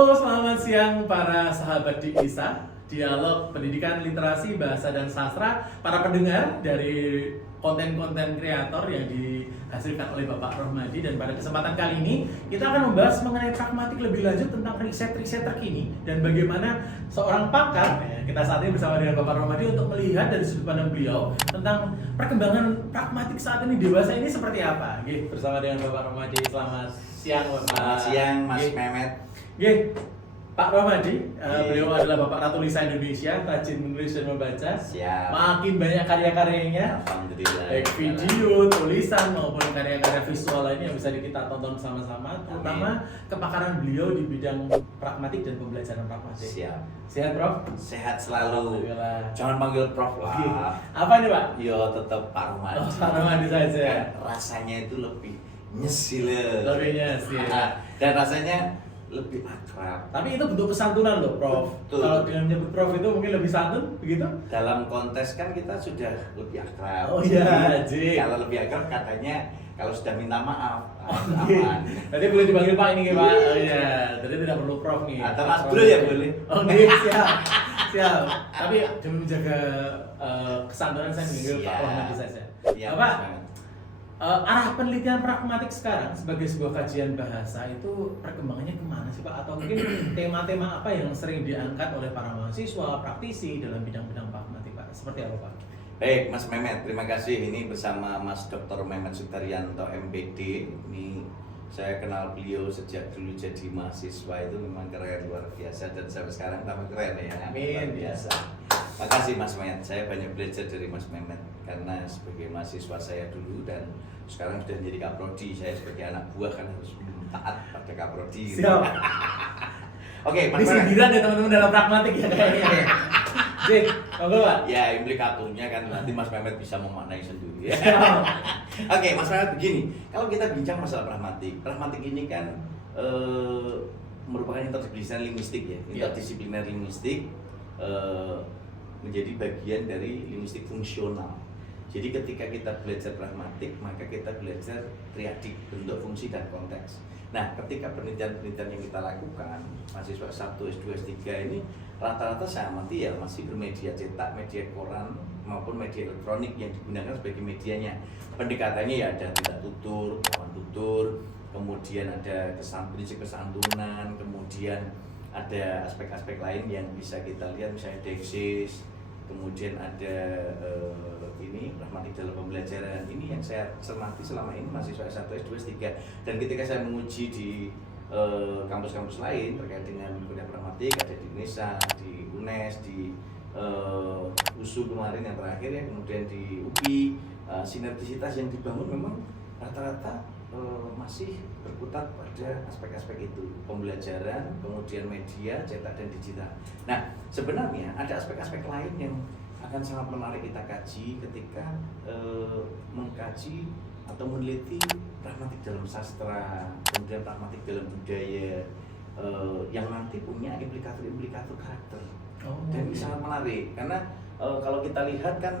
Halo, selamat siang para sahabat di ISA, Dialog Pendidikan Literasi Bahasa dan Sastra, para pendengar dari konten-konten kreator yang dihasilkan oleh Bapak Rohmadi. Dan pada kesempatan kali ini kita akan membahas mengenai pragmatik lebih lanjut tentang riset-riset terkini dan bagaimana seorang pakar, kita saat ini bersama dengan Bapak Rohmadi untuk melihat dari sudut pandang beliau tentang perkembangan pragmatik saat ini dewasa ini seperti apa. Oke, bersama dengan Bapak Rohmadi. Selamat siang, Bapak. Selamat siang, Mas Mehmet. Oke, Pak Rohmadi, beliau adalah Bapak Ratu Lisan Indonesia, rajin menulis dan membaca. Siap. Makin banyak karya-karyanya, Alhamdulillah. baik video, tulisan maupun karya-karya visual lainnya yang bisa kita tonton sama-sama. Terutama kepakaran beliau di bidang pragmatik dan pembelajaran pragmatik. Siap. Sehat, Prof? Sehat selalu. Alhamdulillah. Jangan panggil Prof Oke. lah. Apa nih, Pak? Yo tetap Pak Rohmadi. Oh, Pak Rohmadi saja. Kan rasanya itu lebih nyesil. Lebih nyesil. Dan rasanya lebih akrab. Tapi itu bentuk kesantunan loh, Prof. Betul. Kalau dengan menyebut Prof itu mungkin lebih santun, begitu? Dalam kontes kan kita sudah lebih akrab. Oh iya, Jadi, Jik. kalau lebih akrab katanya kalau sudah minta maaf, Oke. aman. Nanti boleh dipanggil Pak ini, Pak. Oh iya, jadi tidak perlu Prof nih. Atau Pak Mas Prof. Bro ya boleh. Oh iya, siap. Siap. Tapi demi menjaga kesantunan saya manggil Pak Siap. Rohmadi saja. Iya, Bapak, Mas Mehmet. arah penelitian pragmatik sekarang sebagai sebuah kajian bahasa itu perkembangannya kemana sih, Pak? Atau mungkin tema-tema apa yang sering diangkat oleh para mahasiswa, praktisi dalam bidang-bidang pragmatik, Pak? Seperti apa, Pak? Baik, Mas Mehmet, terima kasih. Ini bersama Mas Dr. Mehmet Sutaryanto, MPD. Ini saya kenal beliau sejak dulu jadi mahasiswa, itu memang keren, luar biasa. Dan sampai sekarang tambah keren ya. Amin. Luar biasa. Makasih Mas Mehmet, saya banyak belajar dari Mas Mehmet. Karena sebagai mahasiswa saya dulu dan sekarang sudah menjadi kaprodi. Saya sebagai anak buah kan harus taat pada kaprodi. Siap. Oke, Mas Ini Mehmet. sindiran ya teman-teman dalam pragmatik ya kayaknya. Ya. Jik, monggo, Pak. Ya, implikaturnya kan nanti Mas Mehmet bisa memaknai sendiri ya. Siap. Oke, Mas Mehmet begini. Kalau kita bincang masalah pragmatik ini kan merupakan interdisipliner linguistik ya. Interdisipliner linguistik menjadi bagian dari linguistik fungsional. Jadi ketika kita belajar pragmatik, maka kita belajar triadik, bentuk, fungsi, dan konteks. Nah, ketika penelitian-penelitian yang kita lakukan, mahasiswa S1, S2, S3 ini rata-rata saya amati ya masih bermedia cetak, media koran, maupun media elektronik yang digunakan sebagai medianya. Pendekatannya ya ada tidak tutur, kawan tutur, kemudian ada prinsip kesantunan, kemudian ada aspek-aspek lain yang bisa kita lihat, misalnya deksis, kemudian ada ini pragmatik dalam pembelajaran. Ini yang saya cermati selama ini mahasiswa S1, S2, S3. Dan ketika saya menguji di kampus-kampus lain terkait dengan kuliah pragmatik, ada di UNESA, di UNES, di USU kemarin yang terakhir ya, kemudian di UPI, sinergisitas yang dibangun memang rata-rata masih berkutat pada aspek-aspek itu, pembelajaran, kemudian media, cetak dan digital. Nah, sebenarnya ada aspek-aspek lain yang akan sangat menarik kita kaji ketika mengkaji atau meneliti pragmatik dalam sastra, kemudian pragmatik dalam budaya, yang nanti punya implikator-implikator karakter. Dan ini sangat menarik karena kalau kita lihat kan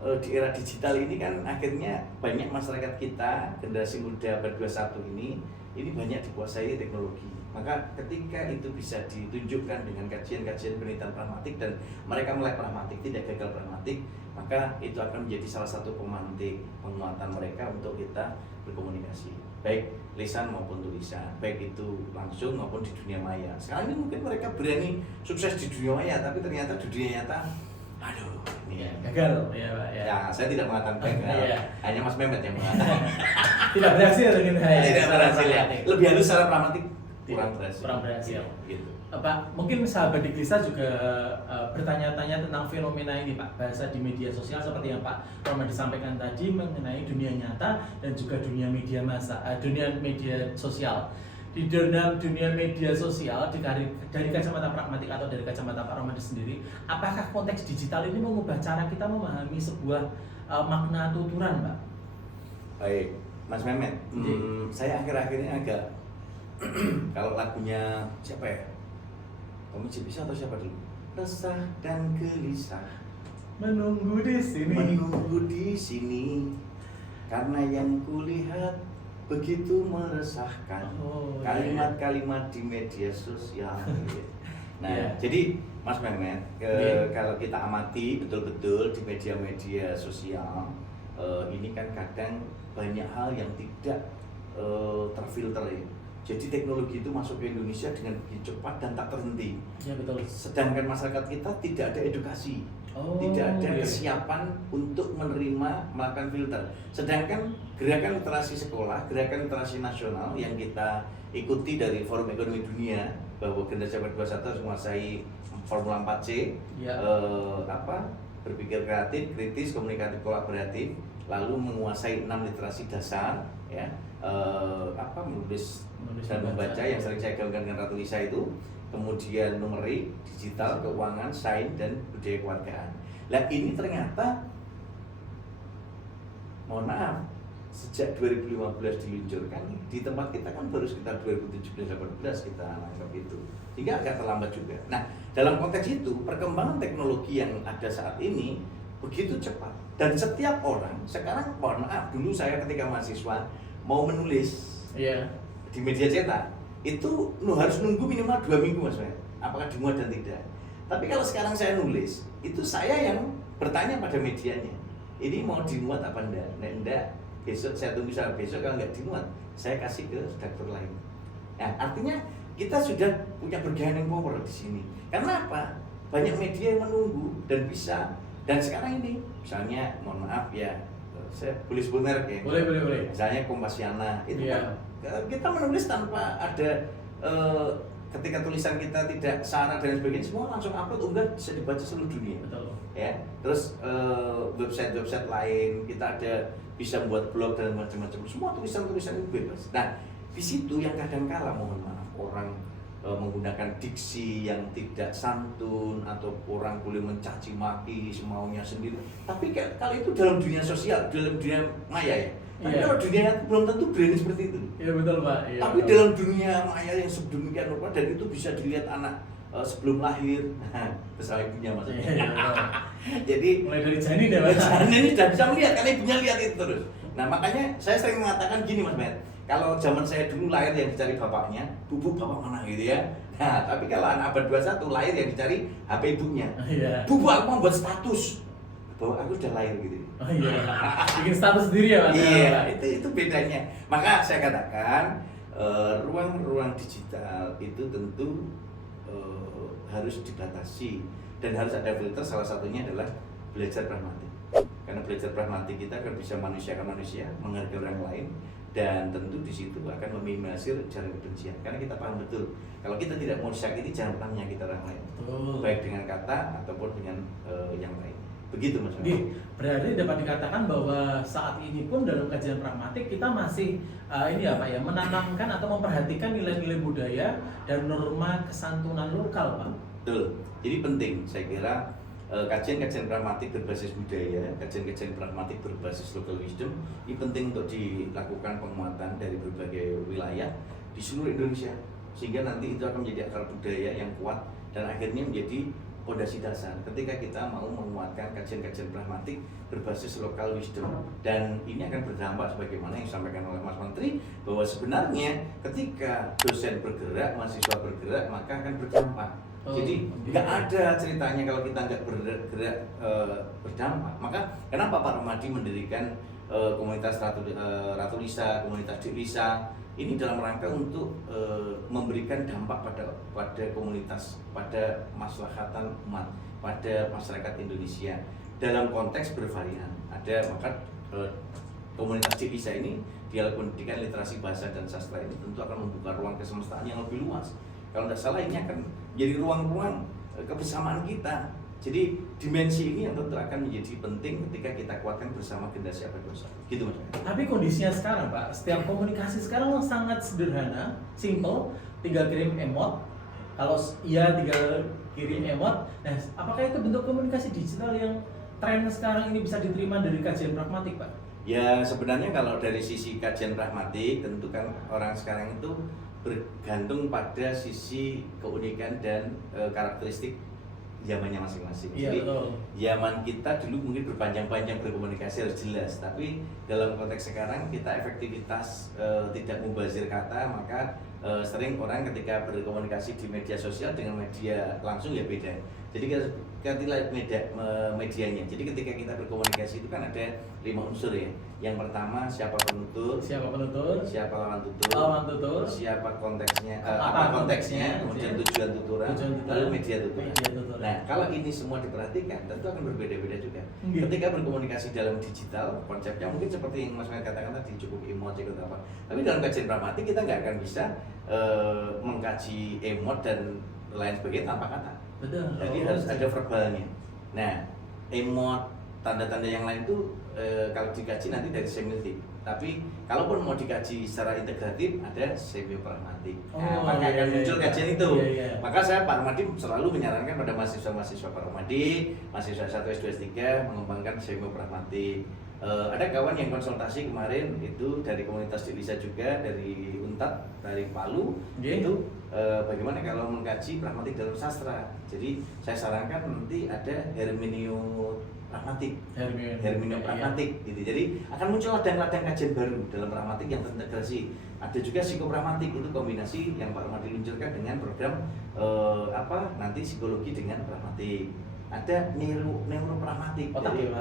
di era digital ini kan akhirnya banyak masyarakat kita generasi muda abad 21 ini banyak dikuasai teknologi. Maka ketika itu bisa ditunjukkan dengan kajian-kajian penelitian pragmatik dan mereka melek pragmatik, tidak gagal pragmatik, maka itu akan menjadi salah satu pemantik penguatan mereka untuk kita berkomunikasi, baik lisan maupun tulisan, baik itu langsung maupun di dunia maya. Sekarang ini mungkin mereka berani sukses di dunia maya, tapi ternyata di dunia nyata aduh, ini ya Gagal, ya, Pak. Ya. ya, saya tidak mengatakan gagal, Iya. hanya Mas Mehmet yang mengatakan Tidak berhasil dengan tidak berhasil ya. Lebih halus secara pragmatik kurang berhasil. Kurang berhasil. Gitu. Pak, mungkin sahabat di Klisa juga bertanya-tanya tentang fenomena ini, Pak. Bahasa di media sosial seperti yang Pak Rohmadi disampaikan tadi mengenai dunia nyata dan juga dunia media dunia media sosial. Di dalam dunia media sosial dari kacamata pragmatik atau dari kacamata Pak Rohmadi sendiri, apakah konteks digital ini mengubah cara kita memahami sebuah makna tuturan, Pak? Baik, Mas Mehmet, saya akhir-akhir ini agak kalau lagunya siapa ya? Komisi bisa atau siapa dulu? Resah dan gelisah Menunggu di sini. Menunggu di sini karena yang kulihat begitu meresahkan. Oh, Kalimat-kalimat di media sosial. Nah, Iya. jadi Mas Mehmet, Iya. kalau kita amati betul-betul di media-media sosial, ini kan kadang banyak hal yang tidak terfilter ya. Jadi teknologi itu masuk ke Indonesia dengan begitu cepat dan tak terhenti. Ya betul. Sedangkan masyarakat kita tidak ada edukasi, Oh, tidak ada iya. kesiapan untuk menerima, melakukan filter. Sedangkan gerakan literasi sekolah, gerakan literasi nasional yang kita ikuti dari Forum Ekonomi Dunia bahwa generasi abad 21 harus menguasai Formula 4C, Ya. berpikir kreatif, kritis, komunikatif, kolaboratif, lalu menguasai 6 literasi dasar, ya, menulis dan membaca yang sering saya gaungkan dengan Ratu Lisa itu, kemudian numerik, digital, keuangan, sains, dan budaya kewargaan. Nah ini ternyata, mohon maaf, sejak 2015 diluncurkan, di tempat kita kan baru sekitar 2017-18 kita nangkap itu, sehingga agak terlambat juga. Nah dalam konteks itu, perkembangan teknologi yang ada saat ini begitu cepat, dan setiap orang sekarang, mohon maaf, dulu saya ketika mahasiswa mau menulis Iya. di media cetak itu harus nunggu minimal 2 minggu Mas Fer, apakah dimuat dan tidak. Tapi kalau sekarang saya nulis, itu saya yang bertanya pada medianya, ini mau dimuat apa enggak? Nah enggak, besok saya tunggu sampai besok, kalau enggak dimuat saya kasih ke redaktur lain. Nah artinya kita sudah punya bargaining power di sini. Karena apa? Banyak media yang menunggu dan bisa. Dan sekarang ini, misalnya mohon maaf ya, saya boleh sebut merek ya. Boleh. Misalnya Kompasiana itu Iya. kan kita menulis tanpa ada ketika tulisan kita tidak syarat dan sebagainya, semua langsung upload, unggah, bisa dibaca seluruh dunia. Betul. Ya, terus website lain kita ada bisa buat blog dan macam-macam, semua tulisan-tulisan itu bebas. Nah di situ yang kadang kala, mohon maaf, orang menggunakan diksi yang tidak santun, atau orang boleh mencaci maki semaunya sendiri. Tapi kalau itu dalam dunia sosial, dalam dunia maya ya. Tapi Iya. kalau dunia nyata belum tentu berani seperti itu. Iya betul Pak. Iya, Tapi betul. dalam dunia maya yang sedemikian rupa, dan itu bisa dilihat anak sebelum lahir, bersama ibunya maksudnya. Iya, betul. Jadi Mulai dari janin ya Pak. janin ini sudah bisa melihat karena ibunya lihat itu terus. Nah makanya saya sering mengatakan gini Mas Met, kalau zaman saya dulu lahir yang dicari bapaknya, bubuk bapak mana gitu ya. Nah tapi kalau anak abad 21 lahir yang dicari HP ibunya. Iya. Bubu aku mau buat status bahwa aku sudah lahir gitu. Oh iya. Bikin status sendiri ya Pak. Iya, itu bedanya. Maka saya katakan ruang-ruang digital itu tentu harus dibatasi dan harus ada filter. Salah satunya adalah belajar pragmatik. Karena belajar pragmatik kita akan bisa manusiakan manusia, menghargai orang lain, dan tentu di situ akan meminimalisir ujaran kebencian. Karena kita paham betul, kalau kita tidak mau disakiti, jangan pernah menyakiti orang lain, Betul. baik dengan kata ataupun dengan yang lain. Begitu Mas. Oke, berarti dapat dikatakan bahwa saat ini pun dalam kajian pragmatik kita masih ini ya Pak ya, menanamkan atau memperhatikan nilai-nilai budaya dan norma kesantunan lokal Pak. Betul. Jadi penting saya kira kajian-kajian pragmatik berbasis budaya, kajian-kajian pragmatik berbasis local wisdom ini penting untuk dilakukan penguatan dari berbagai wilayah di seluruh Indonesia, sehingga nanti itu akan menjadi akar budaya yang kuat dan akhirnya menjadi fondasi dasar ketika kita mau menguatkan kajian-kajian pragmatik berbasis local wisdom. Dan ini akan berdampak sebagaimana yang disampaikan oleh Mas Menteri, bahwa sebenarnya ketika dosen bergerak, mahasiswa bergerak, maka akan berdampak. Jadi nggak ada ceritanya kalau kita nggak bergerak berdampak. Maka kenapa Pak Romadi mendirikan komunitas Ratu Lisa, komunitas Dik Lisa, ini dalam rangka untuk memberikan dampak pada komunitas, pada maslahatan umat, pada masyarakat Indonesia dalam konteks bervarian. Ada maka komunitas Dik Lisa ini, dialog pendidikan literasi bahasa dan sastra ini tentu akan membuka ruang kesemestaan yang lebih luas. Kalau tidak salah ini akan menjadi ruang-ruang kebersamaan kita. Jadi dimensi ini yang tentu akan menjadi penting ketika kita kuatkan bersama generasi abad 21. Gitu Mas. Tapi kondisinya sekarang Pak, setiap komunikasi sekarang sangat sederhana, simple, tinggal kirim emot. Kalau iya tinggal kirim emot. Nah, apakah itu bentuk komunikasi digital yang tren sekarang ini bisa diterima dari kajian pragmatik Pak? Ya sebenarnya kalau dari sisi kajian pragmatik, tentu kan orang sekarang itu bergantung pada sisi keunikan dan karakteristik zamannya masing-masing. Iya, Jadi betul. zaman kita dulu mungkin berpanjang-panjang berkomunikasi harus jelas, tapi dalam konteks sekarang kita efektivitas tidak mubazir kata, maka sering orang ketika berkomunikasi di media sosial dengan media langsung ya beda. Jadi kita lihat medianya. Jadi ketika kita berkomunikasi itu kan ada 5 unsur ya. Yang pertama siapa penutur, Siapa penutur? siapa lawan tutur, Lawan tutur. siapa konteksnya, Apa konteksnya, konteksnya, kemudian ya. tujuan tuturan, Tujuan tuturan, lalu media tuturan. media tuturan. Nah, kalau ini semua diperhatikan, tentu akan berbeda-beda juga. Iya. Ketika berkomunikasi dalam digital, konsepnya mungkin seperti yang Mas Mayan katakan tadi, cukup emoji atau apa. Tapi dalam kajian pragmatik kita nggak akan bisa mengkaji emot dan lain sebagainya tanpa kata. Betul. Jadi harus ada verbalnya. Nah, emot, tanda-tanda yang lain itu kalau dikaji nanti dari semiotik. Tapi kalaupun mau dikaji secara integratif ada semiopragmatik. Nah, maka akan muncul kajian itu. Iya. Maka saya Pak Rahmadi selalu menyarankan pada mahasiswa-mahasiswa Pak Rahmadi, mahasiswa 1 S2 S3 mengembangkan semiopragmatik. Ada kawan yang konsultasi kemarin itu dari komunitas di Lisa juga, dari Untat, dari Palu. Yeah. Itu bagaimana kalau mengkaji pragmatik dalam sastra. Jadi saya sarankan nanti ada hermeneutik, pragmatik gitu. Jadi akan muncul ladang-ladang kajian baru dalam pragmatik yang terintegrasi. Ada juga psikopragmatik, itu kombinasi yang Pak Rahmadi luncurkan dengan program nanti psikologi dengan pragmatik. Ada neuropragmatik,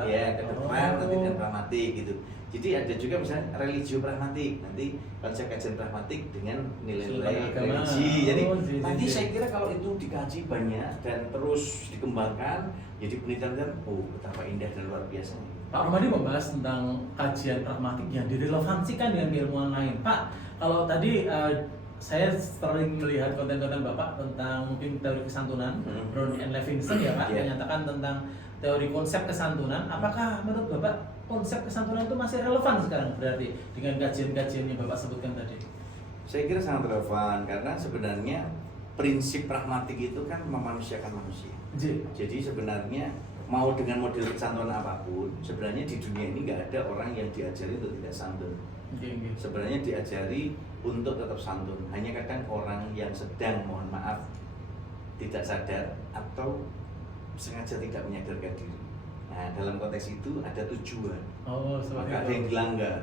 ya ke depan nanti dengan pragmatik gitu. Jadi ada juga misalnya religio pragmatik, nanti konsep kajian pragmatik dengan nilai-nilai religi. Jadi nanti saya kira kalau itu dikaji banyak dan terus dikembangkan, jadi penelitian betapa indah dan luar biasa. Pak Rahmadi membahas tentang kajian pragmatik yang direlevansikan dengan keilmuan lain. Pak, kalau tadi saya sering melihat konten-konten Bapak tentang mungkin teori kesantunan, Brown and Levinson ya Pak, menyatakan tentang teori konsep kesantunan. Apakah menurut Bapak konsep kesantunan itu masih relevan sekarang berarti dengan kajian-kajian yang Bapak sebutkan tadi? Saya kira sangat relevan karena sebenarnya prinsip pragmatik itu kan memanusiakan manusia. Jadi sebenarnya mau dengan model kesantunan apapun, sebenarnya di dunia ini nggak ada orang yang diajari untuk tidak santun. Sebenarnya diajari untuk tetap santun. Hanya kadang orang yang sedang, mohon maaf, tidak sadar atau sengaja tidak menyadarkan diri. Nah, dalam konteks itu ada tujuan. Maka ada yang dilanggar.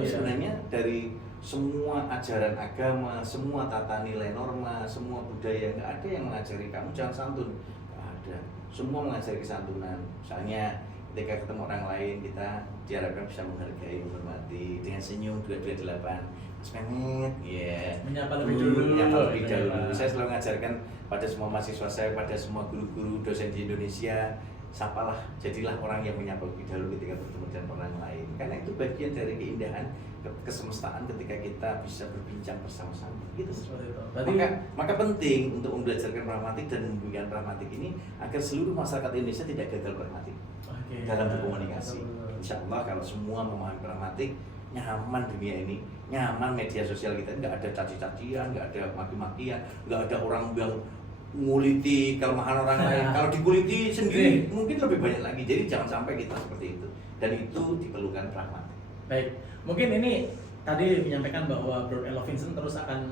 Sebenarnya dari semua ajaran agama, semua tata nilai norma, semua budaya, nggak ada yang mengajari kamu jangan santun. Nggak ada. Semua mengajari kesantunan. Misalnya ketika ketemu orang lain, kita diharapkan bisa menghargai, menghormati dengan senyum 228. Mas Mehmet, menyapa lebih dulu. Saya selalu mengajarkan pada semua mahasiswa saya, pada semua guru-guru, dosen di Indonesia, sapalah, jadilah orang yang menyapa lebih dahulu ketika bertemu dengan orang lain. Karena itu bagian dari keindahan kesemestaan ketika kita bisa berbincang bersama-sama. Gitu. Maka penting untuk membelajarkan pragmatik dan memberikan pragmatik ini agar seluruh masyarakat Indonesia tidak gagal pragmatik dalam berkomunikasi. Insya Allah kalau semua memahami pragmatik, nyaman dunia ini, nyaman media sosial kita, nggak ada caci-cacian, nggak ada maki-makian, nggak ada orang yang nguliti kelemahan orang lain. Kalau dikuliti sendiri mungkin lebih banyak lagi. Jadi jangan sampai kita seperti itu. Dan itu diperlukan pragmatik. Baik, mungkin ini tadi menyampaikan bahwa Brown and Levinson terus akan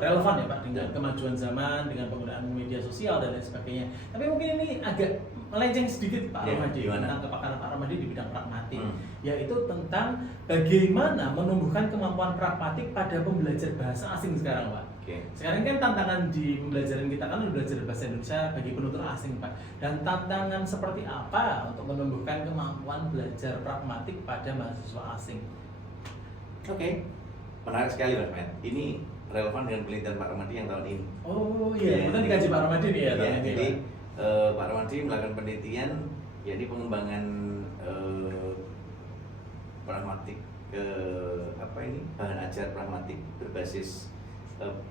relevan ya Pak dengan kemajuan zaman, dengan penggunaan media sosial dan lain sebagainya. Tapi mungkin ini agak melenceng sedikit Pak Rahmadi tentang kepakaran Pak Rahmadi di bidang pragmatik, yaitu tentang bagaimana menumbuhkan kemampuan pragmatik pada pembelajar bahasa asing sekarang Pak. Sekarang kan tantangan di pembelajaran kita kan belajar bahasa Indonesia bagi penutur asing Pak. Dan tantangan seperti apa untuk menumbuhkan kemampuan belajar pragmatik pada mahasiswa asing? Menarik sekali Mas Matt. Ini relevan dengan penelitian Pak Rahmadi yang tahun ini. Kita dikaji Pak Rahmadi nih ya. Jadi Pak Rahmadi melakukan penelitian, yakni pengembangan pragmatik bahan ajar pragmatik berbasis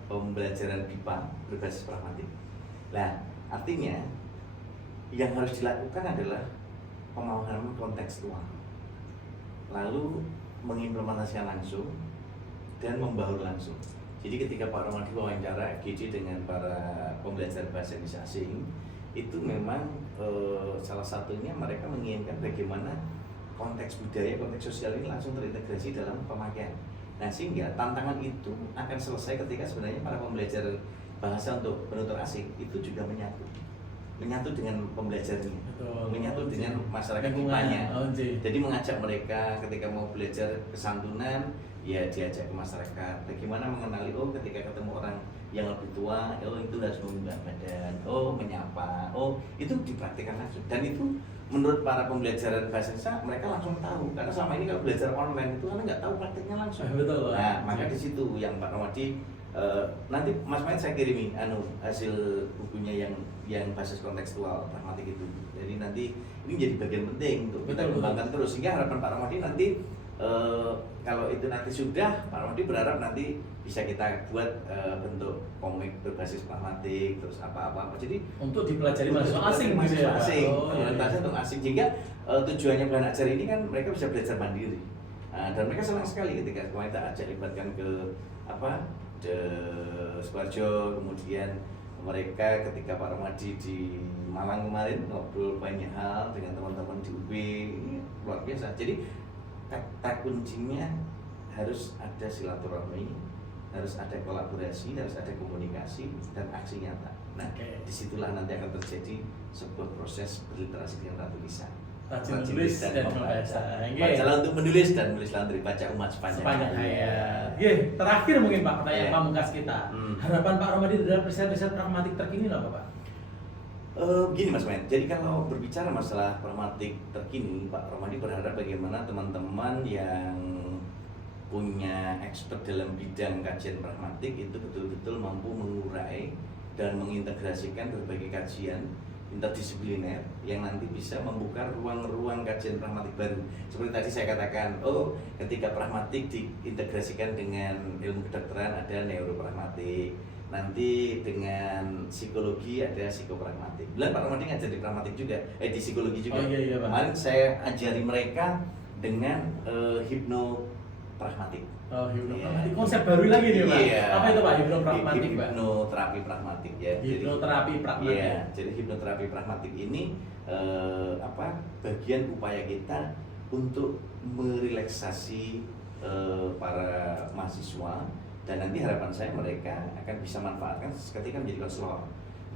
pembelajaran BIPA berbasis pragmatik. Nah, artinya yang harus dilakukan adalah pemahaman kontekstual, lalu mengimplementasikan langsung dan membaur langsung. Jadi ketika Pak Rahmadi wawancara FGD dengan para pembelajar bahasa Indonesia asing, itu memang salah satunya mereka menginginkan bagaimana konteks budaya, konteks sosial ini langsung terintegrasi dalam pemakaian. Nah, sehingga tantangan itu akan selesai ketika sebenarnya para pembelajar bahasa untuk penutur asing itu juga menyatu. menyatu dengan pembelajarnya, Betul. menyatu dengan masyarakat Lingkungan. IPA-nya. Oh, Ji. Jadi mengajak mereka ketika mau belajar kesantunan, ya diajak ke masyarakat. Bagaimana mengenali, oh ketika ketemu orang yang lebih tua, oh itu harus mengundang badan, oh menyapa, oh itu dipraktikkan langsung. Dan itu menurut para pembelajaran bahasa Indonesia mereka langsung tahu, karena selama ini kalau belajar online itu kan nggak tahu praktiknya langsung. Betul. Nah maka di situ yang Pak Romadi, nanti Mas Main saya kirimi hasil bukunya yang basis kontekstual pragmatik itu. Jadi nanti ini menjadi bagian penting untuk kita kembangkan terus, sehingga harapan Pak Romadi nanti kalau itu nanti sudah, Pak Romadi berharap nanti bisa kita buat bentuk komik berbasis pragmatik, terus apa-apa. Jadi untuk dipelajari mahasiswa asing gitu ya. Asing, Iya. untuk asing. Sehingga tujuannya Bulan Ajar ini kan mereka bisa belajar mandiri. Dan mereka senang sekali ketika kita ajak libatkan ke Sukoharjo, kemudian mereka ketika Pak Romadi di Malang kemarin ngobrol banyak hal dengan teman-teman di UB, ini luar biasa. Jadi kata kuncinya harus ada silaturahmi, harus ada kolaborasi, harus ada komunikasi dan aksi nyata. Nah, disitulah nanti akan terjadi sebuah proses berliterasi dengan Ratu Lisa. Rajin menulis dan membaca. Bacalah untuk menulis dan menulislah untuk dibaca umat sepanjang hayat. Terakhir mungkin Pak, pertanyaan pamungkas kita. Harapan Pak Romadi dalam riset-riset pragmatik terkini apa Pak? Begini Mas Men, jadi kalau berbicara masalah pragmatik terkini, Pak Romadi berharap bagaimana teman-teman yang punya expert dalam bidang kajian pragmatik itu betul-betul mampu mengurai dan mengintegrasikan berbagai kajian interdisipliner yang nanti bisa membuka ruang-ruang kajian pragmatik baru. Seperti tadi saya katakan, ketika pragmatik diintegrasikan dengan ilmu kedokteran ada neuropragmatik, nanti dengan psikologi ada psikopragmatik. Pak Romadi ngajar di pragmatik juga, di psikologi juga. Iya, Kemarin saya ajari mereka dengan hipnopragmatik. Hipnopragmatik, konsep baru lagi nih Pak. Iya. Apa itu Pak hipnopragmatik Pak? Hipnoterapi pragmatik ya. Hipnoterapi pragmatik. Iya, jadi hipnoterapi pragmatik ini bagian upaya kita untuk merelaksasi para mahasiswa, dan nanti harapan saya mereka akan bisa manfaatkan ketika menjadi konselor.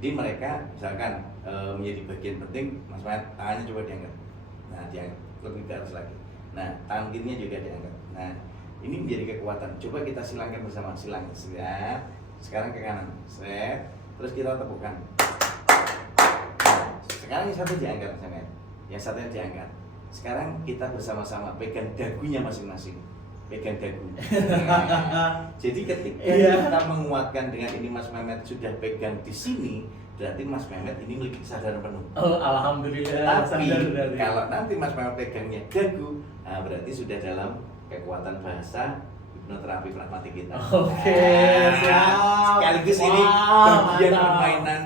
Jadi mereka misalkan menjadi bagian penting, Mas Mat, tangannya coba diangkat. Nah, diangkat lebih ke atas lagi. Nah, tangan kirinya juga diangkat. Nah, ini menjadi kekuatan. Coba kita silangkan bersama, silang. Set. Sekarang ke kanan. Set. Terus kita tepukkan. Sekarang yang satu diangkat, Mas Mat. Yang satunya diangkat. Sekarang kita bersama-sama pegang dagunya masing-masing. Pegang dagu. Jadi ketika kita menguatkan dengan ini Mas Mehmet sudah pegang di sini, berarti Mas Mehmet ini memiliki kesadaran penuh. Alhamdulillah. Tapi kalau nanti Mas Mehmet pegangnya dagu, berarti sudah dalam kekuatan bahasa hipnoterapi pragmatik kita. Siap. Sekaligus ini bagian permainan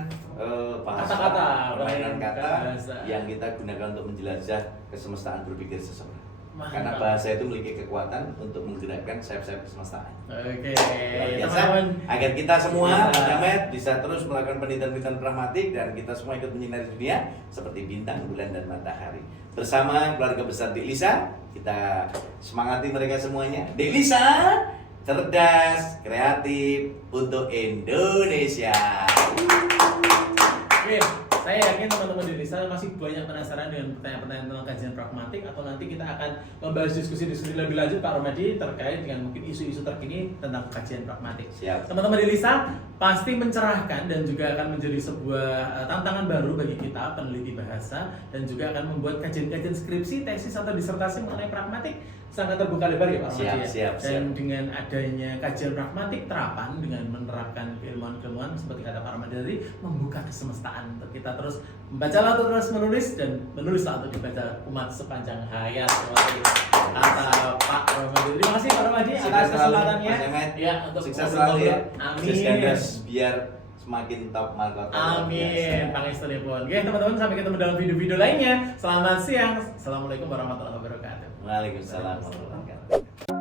bahasa, kata-kata, permainan kata bahasa yang kita gunakan untuk menjelajah kesemestaan berpikir seseorang. Mantap. Karena bahasa itu memiliki kekuatan untuk menggerakkan sayap-sayap kesemestaan. Teman-teman, agar kita semua bisa bisa terus melakukan penelitian-penelitian pragmatik dan kita semua ikut menyinari dunia seperti bintang, bulan, dan matahari. Bersama keluarga besar Dek Lisa, kita semangati mereka semuanya. Dek Lisa, cerdas, kreatif untuk Indonesia. Saya yakin teman-teman di Lisa masih banyak penasaran dengan pertanyaan-pertanyaan tentang kajian pragmatik, atau nanti kita akan membahas diskusi-diskusi lebih lanjut Pak Romadi terkait dengan mungkin isu-isu terkini tentang kajian pragmatik. Siap. Teman-teman di Lisa pasti mencerahkan dan juga akan menjadi sebuah tantangan baru bagi kita peneliti bahasa, dan juga akan membuat kajian-kajian skripsi, tesis atau disertasi mengenai pragmatik sangat terbuka lebar ya Pak Romadi. Dan dengan adanya kajian pragmatik terapan dengan menerapkan keilmuan-keilmuan seperti kata Pak Romadi tadi, membuka kesemestaan untuk kita terus membacalah untuk terus menulis, dan menulislah untuk dibaca umat sepanjang hayat. Kata Pak Romadi. Terima kasih Pak Romadi atas kesempatannya. Ya, untuk sukses selalu ya. Amin. Biar semakin top mahkota. Amin. Pangestunipun. Oke teman-teman, sampai ketemu dalam video-video lainnya. Selamat siang. Assalamualaikum warahmatullahi wabarakatuh. Waalaikumsalam warahmatullahi wabarakatuh.